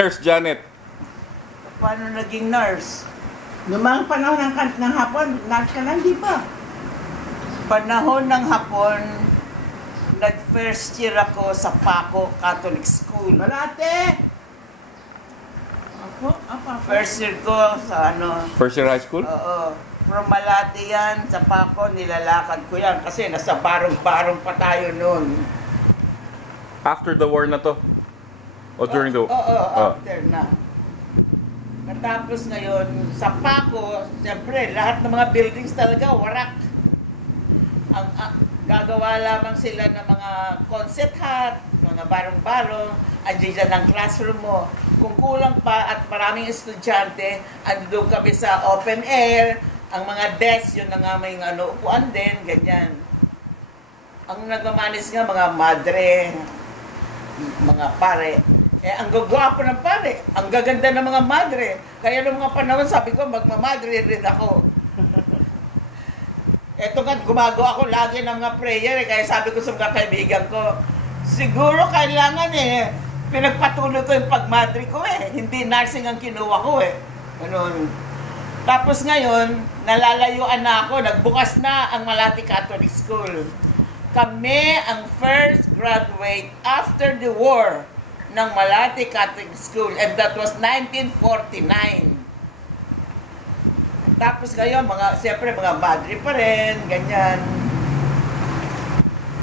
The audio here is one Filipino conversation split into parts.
Nurse Janet. Paano naging nurse? Noong mga panahon ng hapon, nurse ka lang, di ba? Panahon ng hapon, nag-first year ako sa Paco Catholic School. Malate! Apa? First year ko sa First year high school? oo. From Malate yan, sa Paco, nilalakad ko yan. Kasi nasa barong-barong pa tayo noon. After the war na to? O during the... Oo, Ah. after na. Katapos ngayon, sa Paco, siyempre, lahat ng mga buildings talaga, warak. Gagawa lamang sila ng mga concert hut, mga barong-barong, andiyan dyan ang classroom mo. Kung kulang pa at maraming estudyante, andun kami sa open air, ang mga desk, yun na nga may upuan din, ganyan. Ang nagmamanis nga, mga madre, mga pare. Ang gagwapo ng pare, ang gaganda ng mga madre. Kaya noong mga panahon, sabi ko, magmamadre rin ako. Eto nga, gumagawa ako lagi ng mga prayer. Kaya sabi ko sa mga kaibigan ko, siguro kailangan pinagpatuloy ko yung pagmadre ko Hindi nursing ang kinuha ko Ganun. Tapos ngayon, nalalayuan na ako, nagbukas na ang Malate Catholic School. Kami ang first graduate after the war ng Malate Catholic School, and that was 1949. Tapos ngayon, siyempre mga madre pa rin, ganyan.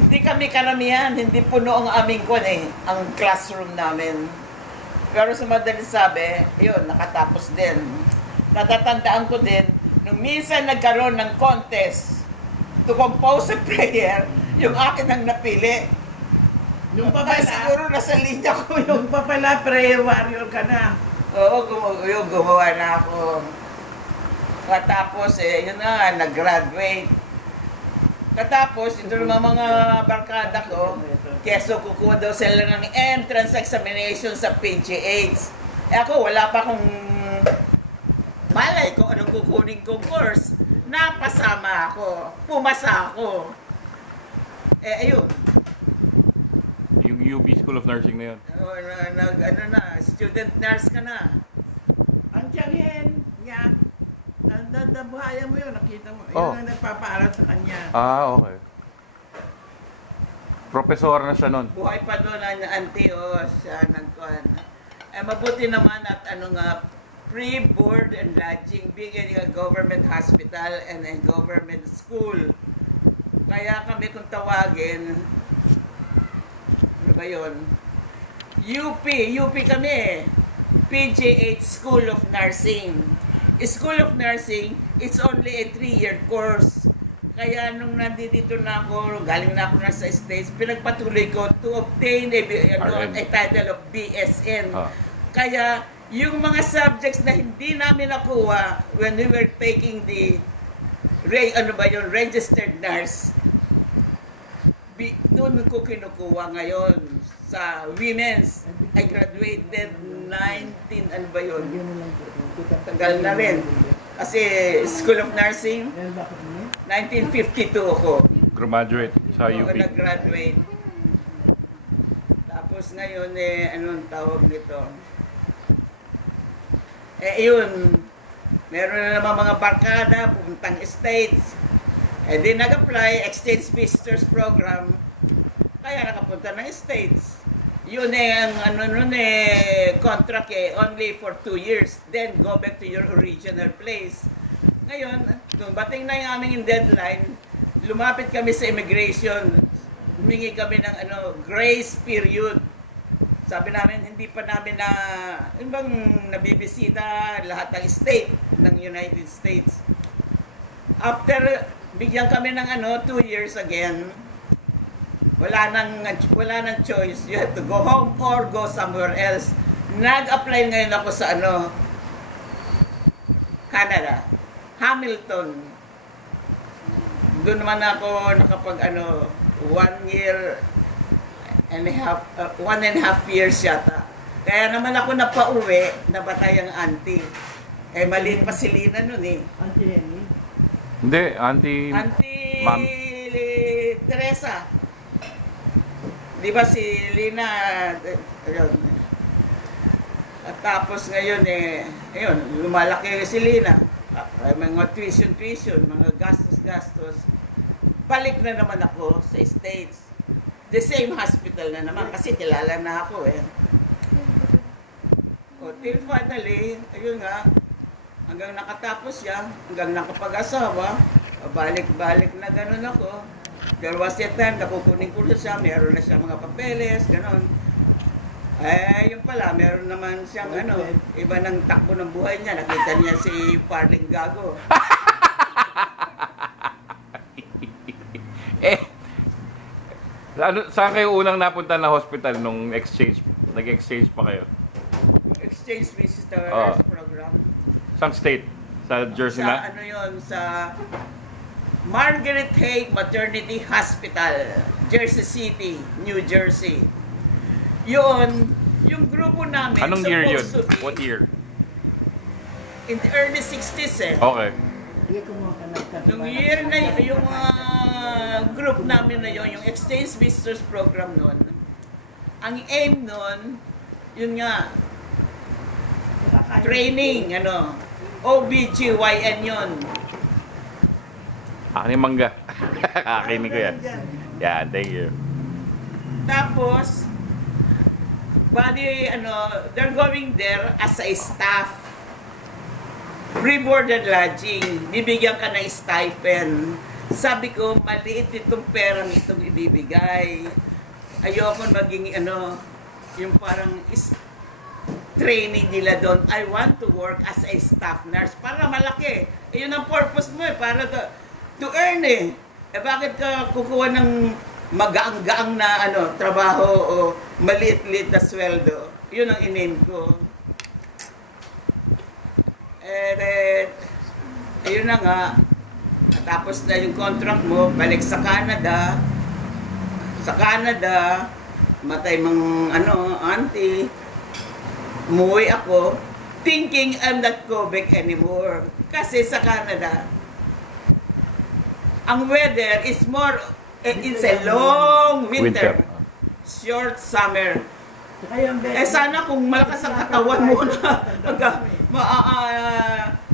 Hindi kami karamihan, hindi puno ang aming ang classroom namin. Pero sa madaling sabi, yun, nakatapos din. Natatandaan ko din, nung minsan nagkaroon ng contest to compose a prayer, yung akin ang napili. Yung pa Ay, pala, siguro nasa linya ko yung... yung pa pala, prayer warrior ka na. Oo, gumawa na ako. Katapos, yun na, nag-graduate. Katapos, ito naman mga barkada ko, keso kukuha daw sila ng entrance examination sa PGH. Ako, wala pa akong malay kung anong kukunin kong course. Napasama ako. Pumasa ako. Ayun. Yung UP School of Nursing na yun. Student nurse ka na. Ang tiyahin niya, nabuhayan mo yun, nakita mo. Oh. Yun ang nagpapaaral sa kanya. Okay. Professor na siya nun. Buhay pa doon ang auntie siya nagkuhan. Mabuti naman at free board and lodging, being a government hospital and a government school. Kaya kami kung tawagin, ano ba yun? UP kami PGH School of Nursing. School of Nursing, it's only a 3-year course. Kaya nung nandito na ako, galing na ako nasa States, pinagpatuloy ko to obtain a title of BSN. Kaya yung mga subjects na hindi namin nakuha when we were taking the registered nurse, doon ko kinukuha ngayon sa women's. I graduated tagal na rin. Kasi School of Nursing, 1952 ako. Graduate sa UP. Oo, nag-graduate. Tapos ngayon, anong tawag nito? Yun, meron na naman mga barkada, puntang States. Di nag-apply, exchange visitors program, kaya nakapunta ng States. Yun ang contract only for 2 years. Then go back to your original place. Ngayon, nung bating na yung aming deadline, lumapit kami sa immigration. Humingi kami ng grace period. Sabi namin, hindi pa namin yung bang nabibisita lahat ng state ng United States. After bigyan kami ng 2 years again, wala nang choice. You have to go home or go somewhere else. Nag-apply ngayon ako sa Canada, Hamilton. Doon naman ako nakapag 1 and a half years yata. Kaya naman ako napauwi, nabatay ang auntie. Maliit pa si Lina nun Ang tiyahin. Hindi, Auntie Ma'am. Teresa. Di ba si Lina, At tapos ngayon ayun, lumalaki si Lina. Ay, mga tuition, mga gastos. Balik na naman ako sa States. The same hospital na naman kasi kilala na ako eh. O, till finally, ayun nga, hanggang nakatapos siya, hanggang nakapag-asawa, balik-balik na ganun ako. There was a time, nakukunin ko siya, meron na siya mga papeles, ganun. Eh, yun pala, meron naman siyang iba ng takbo ng buhay niya. Nakita niya si Parling Gago. Saan kayo unang napunta na hospital nung exchange? Nag-exchange pa kayo? Yung exchange visitors program. Saan state? Sa Jersey Sa na? yun, sa Margaret Haig Maternity Hospital, Jersey City, New Jersey. Yun, yung grupo namin, Anong year yun? supposed to be What year? in the early 60s eh. Okay. Nung year na yung group namin na yun, yung Exchange Visitors Program nun, ang aim nun, yun nga, training, OBGYN yun. Akin yung mangga. Kakainin ko yan. Yeah, thank you. Tapos, bali, they're going there as a staff. Free board and lodging. Bibigyan ka ng stipend. Sabi ko, maliit itong perang itong ibibigay. Ayoko maging, yung parang training nila doon. I want to work as a staff nurse. Para malaki. Yun ang purpose mo para to earn eh. Bakit ka kukuha ng magaang-gaang na trabaho o maliit-liit na sweldo? Yun ang in-aim ko. Ayun na nga. Tapos na yung contract mo, balik sa Canada. Sa Canada, matay mga auntie. Umuwi ako, thinking I'm not going anymore. Kasi sa Canada, ang weather is it's a long winter. Short summer. Sana kung malakas ang katawan mo na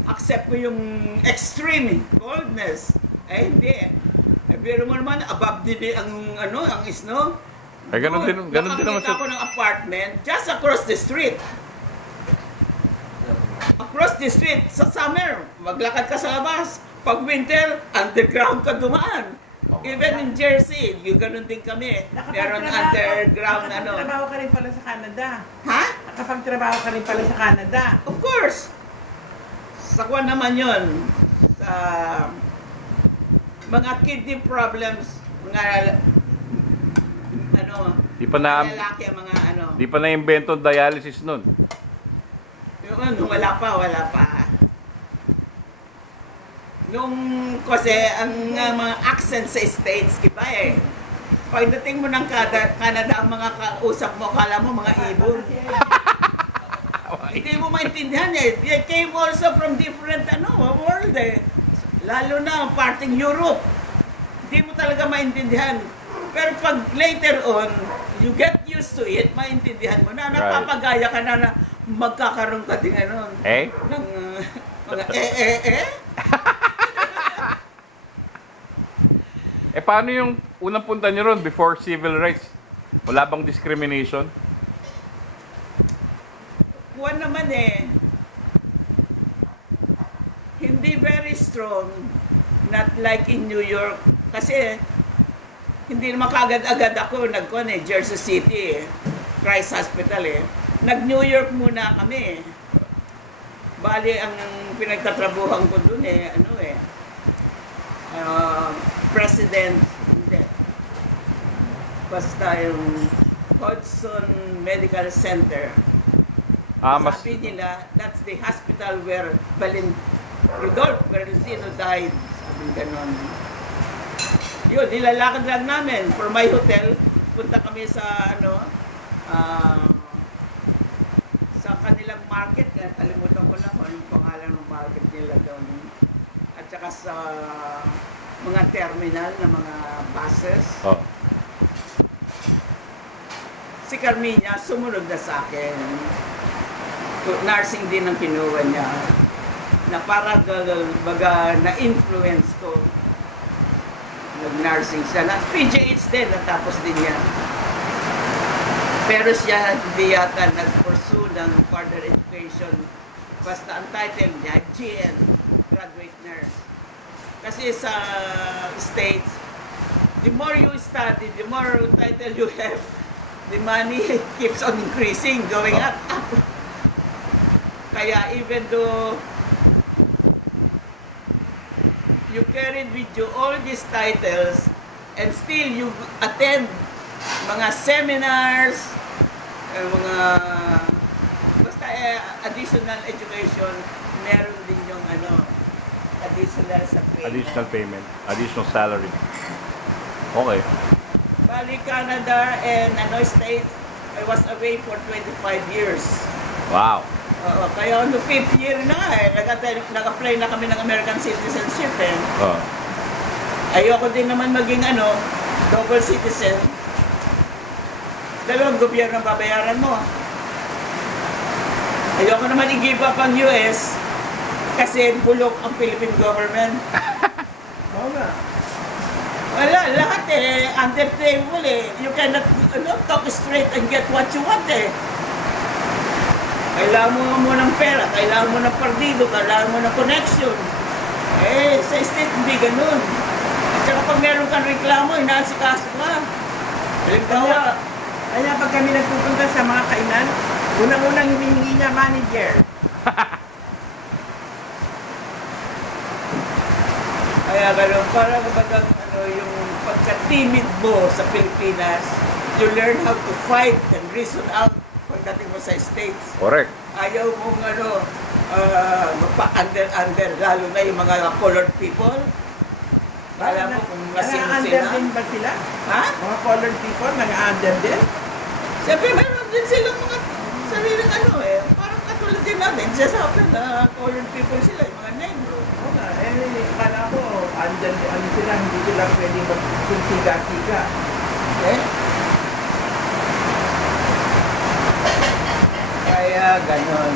accept mo yung extreme coldness. Hindi. Pero mo naman, above din ang snow. Ganun din naman Nakakita ko ng apartment just across the street. Across the street, sa summer, maglakad ka sa labas. Pag winter, underground ka dumaan. Even in Jersey, yung ganun din kami. Meron underground Nakapagtrabaho ka rin pala sa Canada. Ha? Nakapagtrabaho ka rin pala sa Canada. Of course. Sa kwan naman yun. Sa mga kidney problems, mga Di pa na lalaki, mga Di pa na-invento dialysis nun. Yun, wala pa. Nung kasi ang mga accent sa States, iba eh. Pagdating mo ng Canada, ang mga kausap mo, kala mo mga ibon. Hindi mo maintindihan eh. They came also from different world eh. Lalo na parting Europe. Hindi mo talaga maintindihan. Pero pag later on, you get used to it, maintindihan mo na, napapagaya ka na magkakaroon ka din ng mga Paano yung unang punta nyo ron before civil rights? Wala bang discrimination? Buwan naman eh. Hindi very strong. Not like in New York. Kasi hindi naman kaagad-agad ako Jersey City eh. Christ Hospital eh. Nag-New York muna kami eh. Bali, ang pinagtatrabuhan ko dun President, hindi. Basta yung Hudson Medical Center. Sabi nila, that's the hospital where Rodolph Valentino died. Sabi ganon. Yun, nilalakad lang namin for my hotel. Punta kami sa sa kanilang market. Kalimutan ko lang kung anong pangalan ng market nila doon. At saka sa mga terminal na mga buses. Si Carmina sumunod na sa akin. nursing din ang kinuha niya. Na para baga na-influence ko. Nag-nursing siya. PGH din, natapos din niya. Pero siya hindi yata nag-pursue ng further education. Basta ang title niya, GN, Graduate Nurse. Kasi sa States, the more you study, the more title you have, the money keeps on increasing, going up. Kaya even though you carried with you all these titles and still you attend mga seminars, mga basta additional education, meron din yung additional sa pay. Additional payment, additional salary. Okay. Bali, Canada and States, I was away for 25 years. Wow. Kaya on the 5th year na nag-apply na kami ng American citizenship eh. Ayoko din naman maging double citizen. Dalawang gobyerno ang babayaran mo. Ayoko naman i-give up ang US kasi bulok ang Philippine government. Oo nga. Wala, lahat under table eh. You cannot talk straight and get what you want eh. Kailangan mo ng pera, kailangan mo ng partido, kailangan mo ng connection. Sa state hindi ganun. At saka pag meron kang reklamo, inaasikaso ka. Halimbawa, Kaya pag kami nagpupunta sa mga kainan, unang-unang hinihingi niya manager. kaya ganun, parang bagang yung pagka-timid mo sa Pilipinas, you learn how to fight and reason out pagdating mo sa States. Correct. Ayaw mong magpa-under, lalo na yung mga colored people. Kala mo kung masino Nag-under sila. din ba sila? Ha? Mga colored people, nag-under din? Siyempre, meron din silang mga sariling parang katulad din natin. Just happen na colored people sila, yung mga negro. Oo nga, kala ko, sila, hindi sila pwedeng magsiga-siga. Kaya ganon.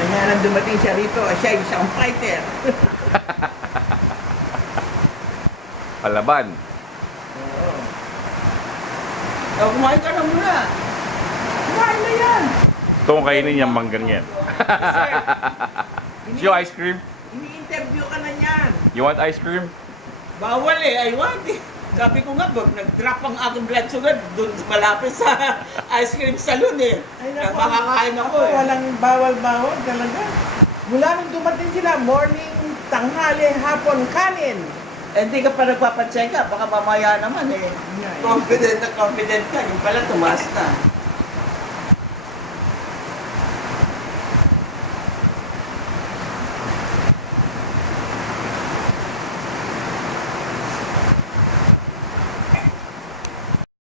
Kanya nang dumating siya rito, siya isang fighter. Palaban. Oo. Kumain ka na muna. Kumain na yan! Gusto kong kainin yung manggang yan. You ice cream? Ini-interview ka na yan. You want ice cream? Bawal I want Sabi ko nga, nag-drop ang aking blood sugar doon malapit sa ice cream salon Ay, Kaya naku, makakain ako Walang bawal-bawal talaga. Mula nung dumating sila, morning, tanghali, hapon, kanin. Hindi ka pa nagpapacheck up, baka mamaya naman Yeah. Confident na confident ka, yung pala tumaas na.